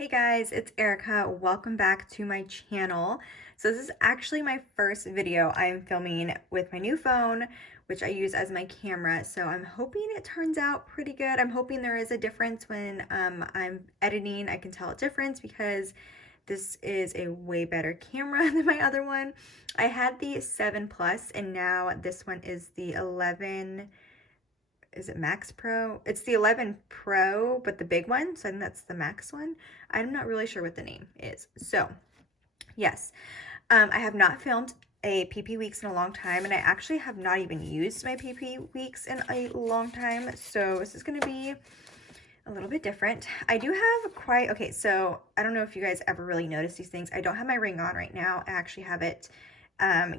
Hey guys, it's Erica. Welcome back to my channel. So this is actually my first video I'm filming with my new phone, which I use as my camera. So I'm hoping it turns out pretty good. I'm hoping there is a difference when I'm editing. I can tell a difference because this is a way better camera than my other one. I had the 7 Plus and now this one is the 11. Is it Max Pro? It's the 11 Pro, but the big one. So I think that's the Max one. I'm not really sure what the name is. So yes, I have not filmed a PP Weeks in a long time, and I actually have not even used my PP Weeks in a long time. So this is going to be a little bit different. I do have quite, okay, so I don't know if you guys ever really notice these things. I don't have my ring on right now. I actually have it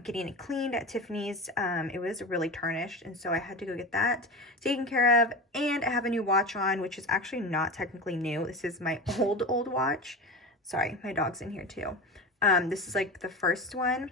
getting it cleaned at Tiffany's. It was really tarnished, and so I had to go get that taken care of. And I have a new watch on, which is actually not technically new. This is my old watch. Sorry, my dog's in here too. This is like the first one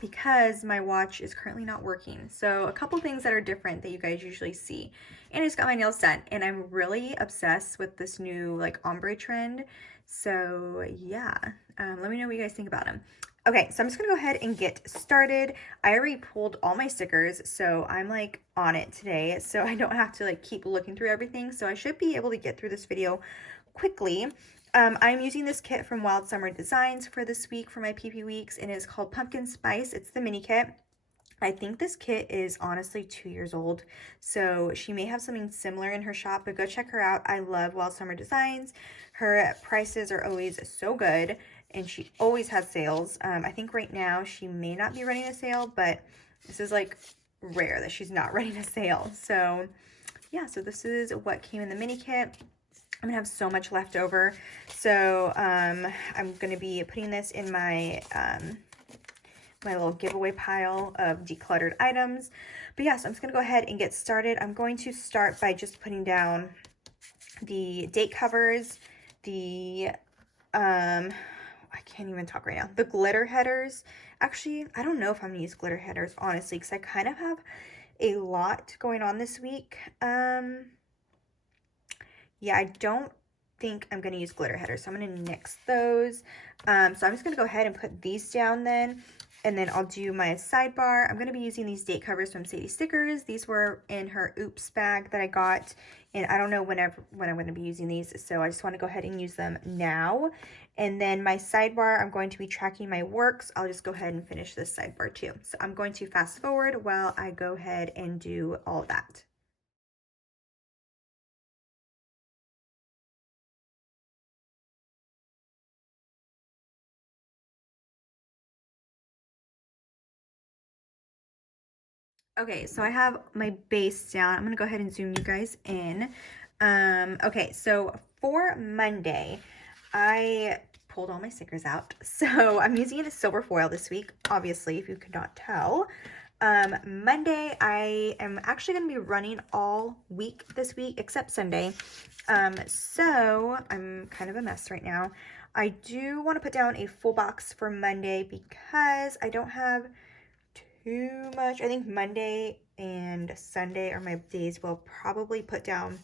because my watch is currently not working. So a couple things that are different that you guys usually see. And I just got my nails done, and I'm really obsessed with this new like ombre trend. So yeah, let me know what you guys think about them. Okay, so I'm just gonna go ahead and get started. I already pulled all my stickers, so I'm like on it today, so I don't have to like keep looking through everything. So I should be able to get through this video quickly. I'm using this kit from Wild Summer Designs for this week for my PP Weeks, and it's called Pumpkin Spice. It's the mini kit. I think this kit is honestly 2 years old, so she may have something similar in her shop, but go check her out. I love Wild Summer Designs. Her prices are always so good, and she always has sales. I think right now she may not be running a sale, but this is like rare that she's not running a sale. So yeah, so this is what came in the mini kit. I'm gonna have so much left over, so I'm gonna be putting this in my my little giveaway pile of decluttered items. But yeah, so I'm just gonna go ahead and get started. I'm going to start by just putting down the date covers, the I can't even talk right now, the glitter headers. Actually, I don't know if I'm gonna use glitter headers, honestly, because I kind of have a lot going on this week. Yeah, I don't think I'm going to use glitter headers, so I'm going to nix those. So I'm just going to go ahead and put these down then, and then I'll do my sidebar. I'm going to be using these date covers from Sadie Stickers. These were in her Oops bag that I got, and I don't know when I'm going to be using these, so I just want to go ahead and use them now. And then my sidebar, I'm going to be tracking my works. I'll just go ahead and finish this sidebar too. So I'm going to fast forward while I go ahead and do all of that. Okay, so I have my base down. I'm gonna go ahead and zoom you guys in. Okay, so for Monday, I pulled all my stickers out. So I'm using a silver foil this week, obviously, if you could not tell. Monday, I am actually gonna be running all week this week, except Sunday. So I'm kind of a mess right now. I do want to put down a full box for Monday because I don't have too much. I think Monday and Sunday are my days we'll probably put down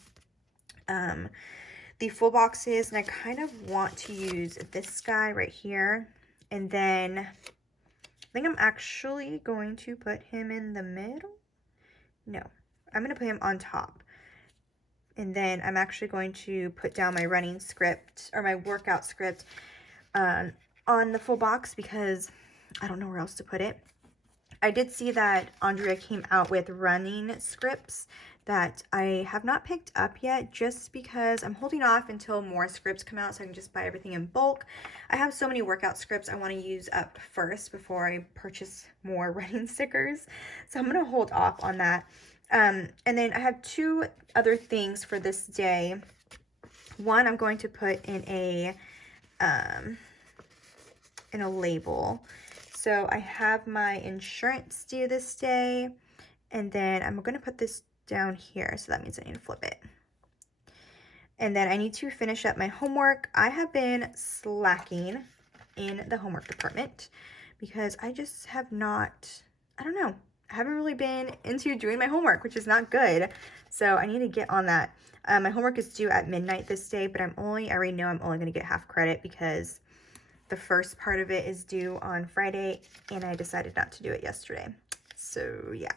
the full boxes, and I kind of want to use this guy right here, and then I think I'm actually going to put him in the middle. No, I'm going to put him on top, and then I'm actually going to put down my running script or my workout script on the full box because I don't know where else to put it. I did see that Andrea came out with running scripts that I have not picked up yet just because I'm holding off until more scripts come out so I can just buy everything in bulk. I have so many workout scripts I want to use up first before I purchase more running stickers. So I'm going to hold off on that. And then I have two other things for this day. One, I'm going to put in a label. So I have my insurance due this day, and then I'm going to put this down here, so that means I need to flip it. And then I need to finish up my homework. I have been slacking in the homework department because I just have not, I don't know, I haven't really been into doing my homework, which is not good. So I need to get on that. My homework is due at midnight this day, but I already know I'm only going to get half credit because the first part of it is due on Friday, and I decided not to do it yesterday. So yeah.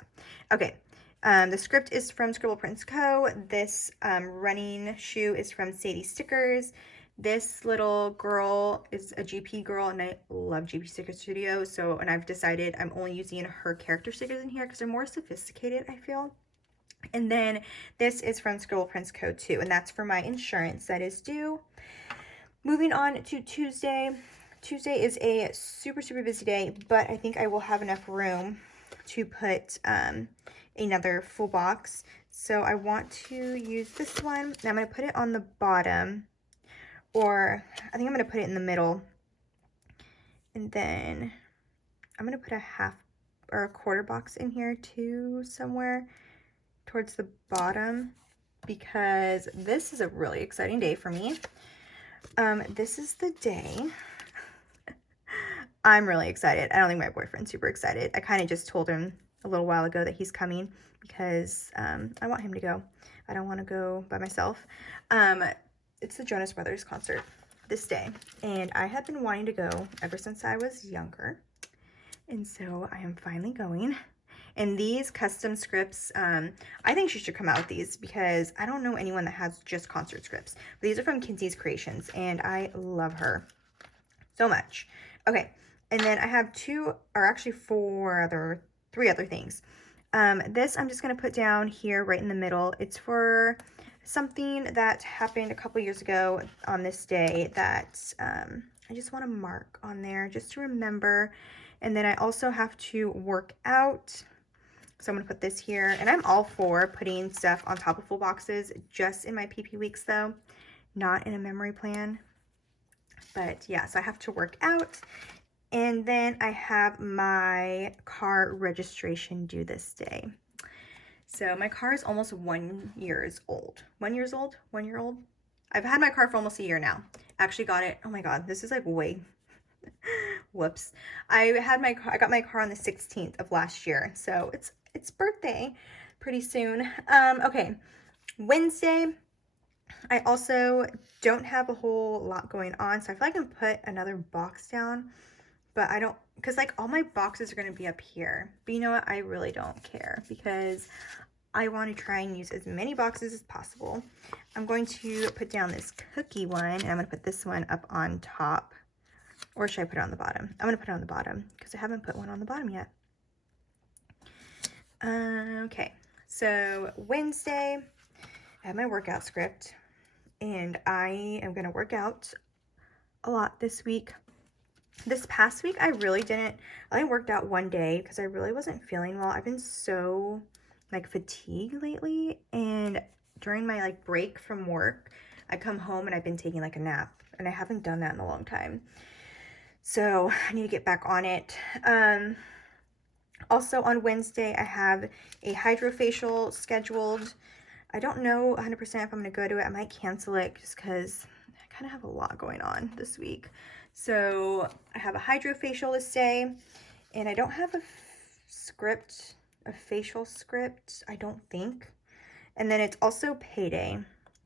Okay. The script is from Scribble Prints Co. This running shoe is from Sadie Stickers. This little girl is a GP girl, and I love GP Sticker Studio. So, and I've decided I'm only using her character stickers in here because they're more sophisticated, I feel. And then this is from Scribble Prints Co. too, and that's for my insurance that is due. Moving on to Tuesday. Tuesday is a super, super busy day, but I think I will have enough room to put another full box. So I want to use this one, and I'm going to put it on the bottom, or I think I'm going to put it in the middle. And then I'm going to put a half or a quarter box in here too, somewhere towards the bottom, because this is a really exciting day for me. This is the day. I'm really excited. I don't think my boyfriend's super excited. I kind of just told him a little while ago that he's coming because I want him to go. I don't want to go by myself. It's the Jonas Brothers concert this day, and I have been wanting to go ever since I was younger, and so I am finally going. And these custom scripts, I think she should come out with these because I don't know anyone that has just concert scripts. But these are from Kinsey's Creations, and I love her so much. Okay, and then I have three other things. This I'm just going to put down here right in the middle. It's for something that happened a couple years ago on this day that I just want to mark on there just to remember. And then I also have to work out. So I'm going to put this here. And I'm all for putting stuff on top of full boxes, just in my PP weeks though, not in a memory plan. But yeah, so I have to work out. And then I have my car registration due this day. So my car is almost 1 year old. 1 year old? 1 year old? I've had my car for almost a year now. Actually got it. Oh my God, this is like way. Whoops. I got my car on the 16th of last year. So it's birthday pretty soon. Okay. Wednesday, I also don't have a whole lot going on. So I feel like I can put another box down. But I don't, because like all my boxes are going to be up here. But you know what? I really don't care because I want to try and use as many boxes as possible. I'm going to put down this cookie one, and I'm going to put this one up on top. Or should I put it on the bottom? I'm going to put it on the bottom because I haven't put one on the bottom yet. Okay, so Wednesday, I have my workout script, and I am going to work out a lot this week. This past week, I only worked out one day because I really wasn't feeling well. I've been so like fatigued lately, and during my like break from work, I come home and I've been taking like a nap, and I haven't done that in a long time. So I need to get back on it. Also on Wednesday, I have a hydrofacial scheduled. I don't know 100% if I'm going to go to it. I might cancel it just because I kind of have a lot going on this week. So I have a hydrofacial this day, and I don't have a facial script, I don't think. And then it's also payday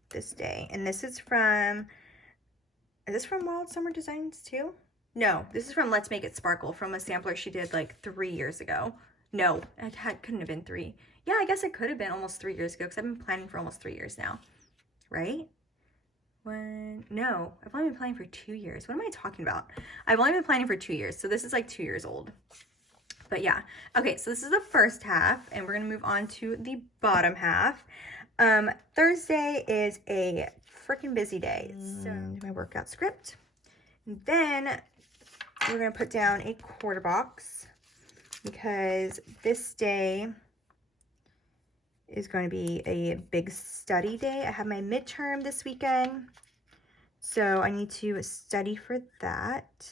this day. And this is from Wild Summer Designs too? No, this is from Let's Make It Sparkle, from a sampler she did like 3 years ago. No, couldn't have been 3. Yeah, I guess it could have been almost 3 years ago because I've been planning for almost 3 years now, right? No, I've only been planning for 2 years. What am I talking about? I've only been planning for 2 years, so this is like 2 years old. But yeah, okay, so this is the first half, and we're gonna move on to the bottom half. Thursday is a freaking busy day. So my workout script. And then we're gonna put down a quarter box because this day is going to be a big study day. I have my midterm this weekend, so I need to study for that.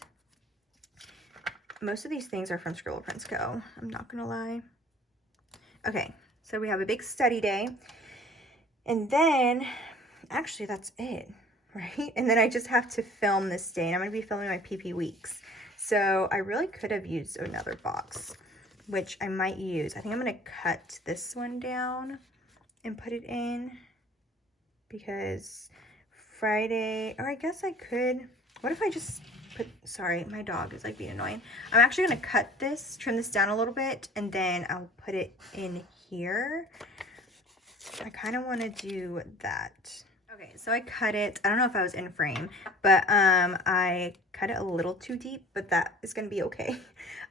Most of these things are from Scribble Prints Co. I'm not gonna lie. Okay, so we have a big study day, and then actually that's it, right? And then I just have to film this day, and I'm gonna be filming my PP weeks. So I really could have used another box, which I might use. I think I'm going to cut this one down and put it in. because Friday, or I guess I could, what if I just put, sorry, my dog is like being annoying. I'm actually going to cut this, trim this down a little bit, and then I'll put it in here. I kind of want to do that. Okay, so I cut it. I don't know if I was in frame, but I cut it a little too deep, but that is going to be okay.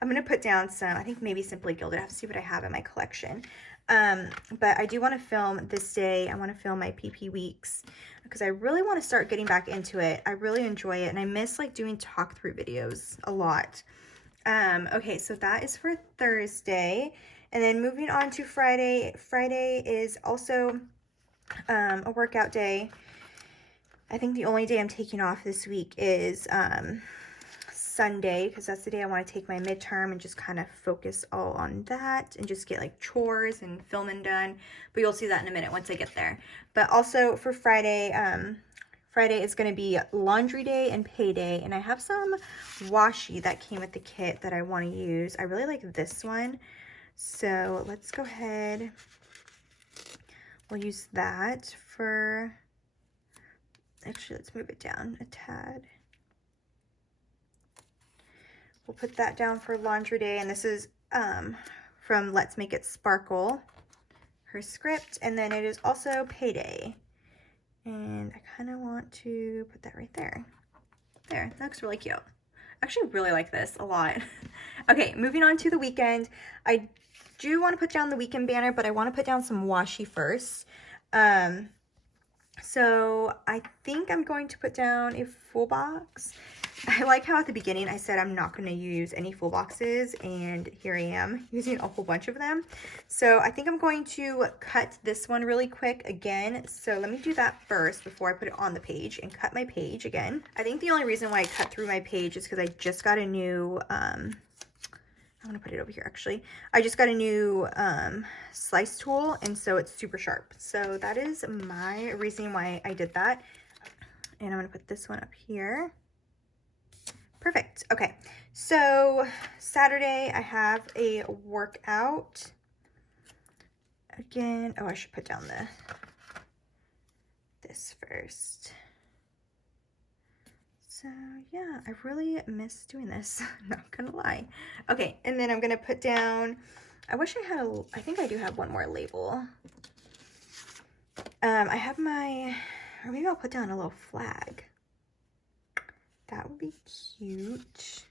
I'm going to put down some, I think maybe Simply Gilded. I have to see what I have in my collection. But I do want to film this day. I want to film my PP weeks because I really want to start getting back into it. I really enjoy it, and I miss like doing talk through videos a lot. Okay, so that is for Thursday. And then moving on to Friday. Friday is also a workout day. I think the only day I'm taking off this week is Sunday, because that's the day I want to take my midterm and just kind of focus all on that and just get like chores and filming done. But you'll see that in a minute once I get there. But also for Friday, Friday is going to be laundry day and payday, and I have some washi that came with the kit that I want to use. I really like this one, so let's go ahead. We'll use that for, actually, let's move it down a tad. We'll put that down for laundry day, and this is from Let's Make It Sparkle, her script, and then it is also payday. And I kind of want to put that right there. There, that looks really cute. I actually really like this a lot. Okay, moving on to the weekend. I do want to put down the weekend banner, but I want to put down some washi first. So I think I'm going to put down a full box. I like how at the beginning I said I'm not going to use any full boxes, and here I am using a whole bunch of them. So I think I'm going to cut this one really quick again. So let me do that first before I put it on the page and cut my page again. I think the only reason why I cut through my page is because I just got a new, I'm going to put it over here actually. I just got a new slice tool, and so it's super sharp. So that is my reason why I did that. And I'm going to put this one up here. Perfect. Okay, so Saturday I have a workout. Again, oh, I should put down this first. So yeah, I really miss doing this, not gonna lie. Okay, and then I'm gonna put down, I wish I had I think I do have one more label. I have my, or maybe I'll put down a little flag. That would be cute.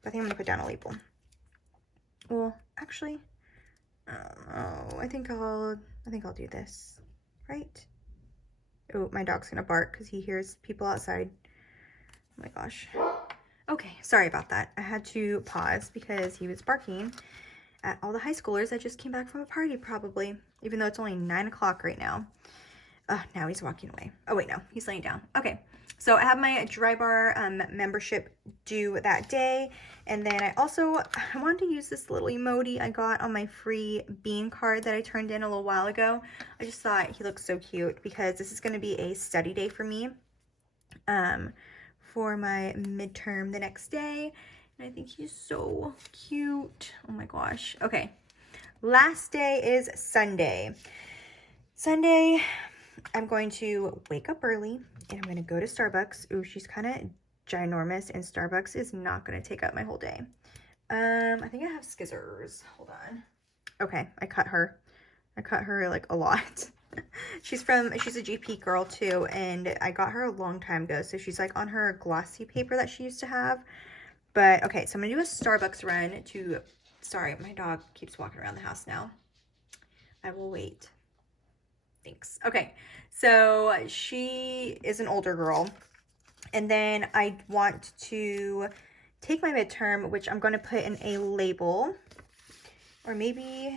But I think I'm gonna put down a label. Well, actually, I don't know. I think I'll do this, right? Oh, my dog's gonna bark because he hears people outside. Oh my gosh. Okay, sorry about that. I had to pause because he was barking at all the high schoolers that just came back from a party, probably, even though it's only 9 o'clock right now. Now he's walking away. Oh wait, no, he's laying down. Okay, so I have my Drybar membership due that day, and then I wanted to use this little emoji I got on my free bean card that I turned in a little while ago. I just thought he looks so cute because this is going to be a study day for me for my midterm the next day, and I think he's so cute. Oh my gosh. Okay, last day is Sunday. Sunday, I'm going to wake up early and I'm going to go to Starbucks. Ooh, she's kind of ginormous, and Starbucks is not going to take up my whole day. I think I have scissors. Hold on. Okay, I cut her like a lot. She's a GP girl too, and I got her a long time ago, so she's like on her glossy paper that she used to have. But okay, so I'm gonna do a Starbucks run to, sorry, my dog keeps walking around the house now. I will wait. Thanks. Okay, so she is an older girl, and then I want to take my midterm, which I'm going to put in a label, or maybe,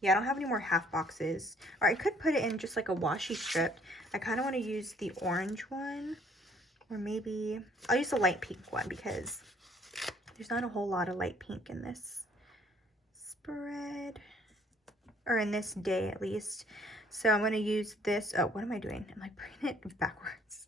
yeah, I don't have any more half boxes, or I could put it in just like a washi strip. I kind of want to use the orange one, or maybe I'll use the light pink one because there's not a whole lot of light pink in this spread, or in this day at least. So I'm going to use this. Oh, what am I doing? I'm like putting it backwards.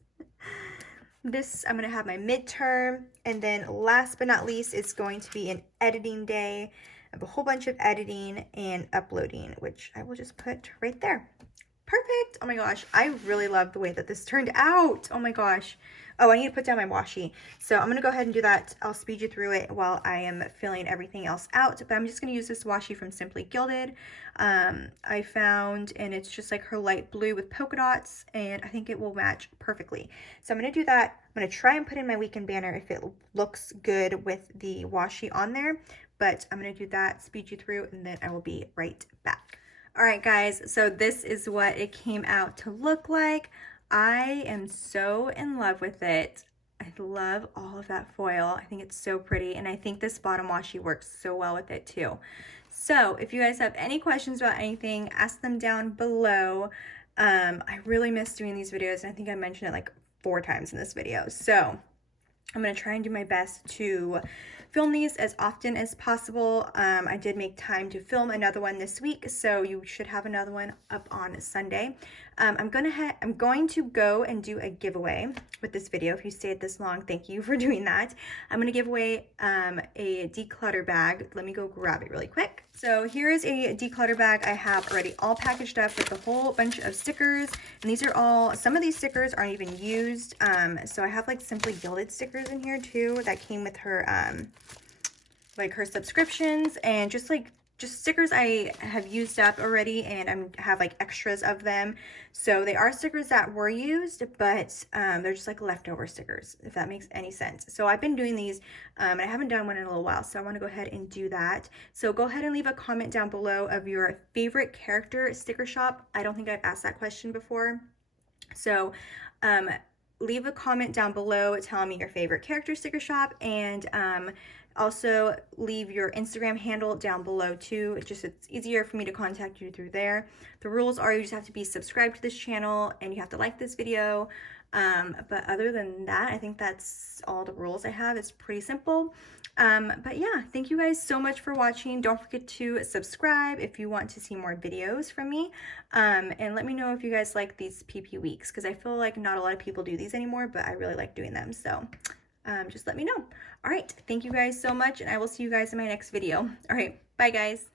This, I'm going to have my midterm. And then last but not least, it's going to be an editing day. I have a whole bunch of editing and uploading, which I will just put right there. Perfect. Oh my gosh. I really love the way that this turned out. Oh my gosh. Oh, I need to put down my washi. So I'm going to go ahead and do that. I'll speed you through it while I am filling everything else out. But I'm just going to use this washi from Simply Gilded. I found, and it's just like her light blue with polka dots. And I think it will match perfectly. So I'm going to do that. I'm going to try and put in my weekend banner if it looks good with the washi on there. But I'm going to do that, speed you through, and then I will be right back. All right, guys, so this is what it came out to look like. I am so in love with it. I love all of that foil. I think it's so pretty, and I think this bottom washi works so well with it too. So if you guys have any questions about anything, ask them down below. I really miss doing these videos, and I think I mentioned it like 4 times in this video. So I'm going to try and do my best to film these as often as possible. I did make time to film another one this week, so you should have another one up on Sunday. I'm going to go and do a giveaway with this video. If you stayed this long, thank you for doing that. I'm going to give away a declutter bag. Let me go grab it really quick. So here is a declutter bag I have already all packaged up with a whole bunch of stickers. And these are all, some of these stickers aren't even used. So I have like Simply Gilded stickers in here too that came with her, like her subscriptions, and just stickers I have used up already, and I have like extras of them. So they are stickers that were used, but they're just like leftover stickers, if that makes any sense. So I've been doing these, and I haven't done one in a little while, so I want to go ahead and do that. So go ahead and leave a comment down below of your favorite character sticker shop. I don't think I've asked that question before. So leave a comment down below telling me your favorite character sticker shop, and also leave your Instagram handle down below too. It's easier for me to contact you through there. The rules are you just have to be subscribed to this channel and you have to like this video. But other than that, I think that's all the rules I have. It's pretty simple. But yeah, thank you guys so much for watching. Don't forget to subscribe if you want to see more videos from me. And let me know if you guys like these PP weeks, because I feel like not a lot of people do these anymore, but I really like doing them. So just let me know. All right, thank you guys so much, and I will see you guys in my next video. All right, bye guys.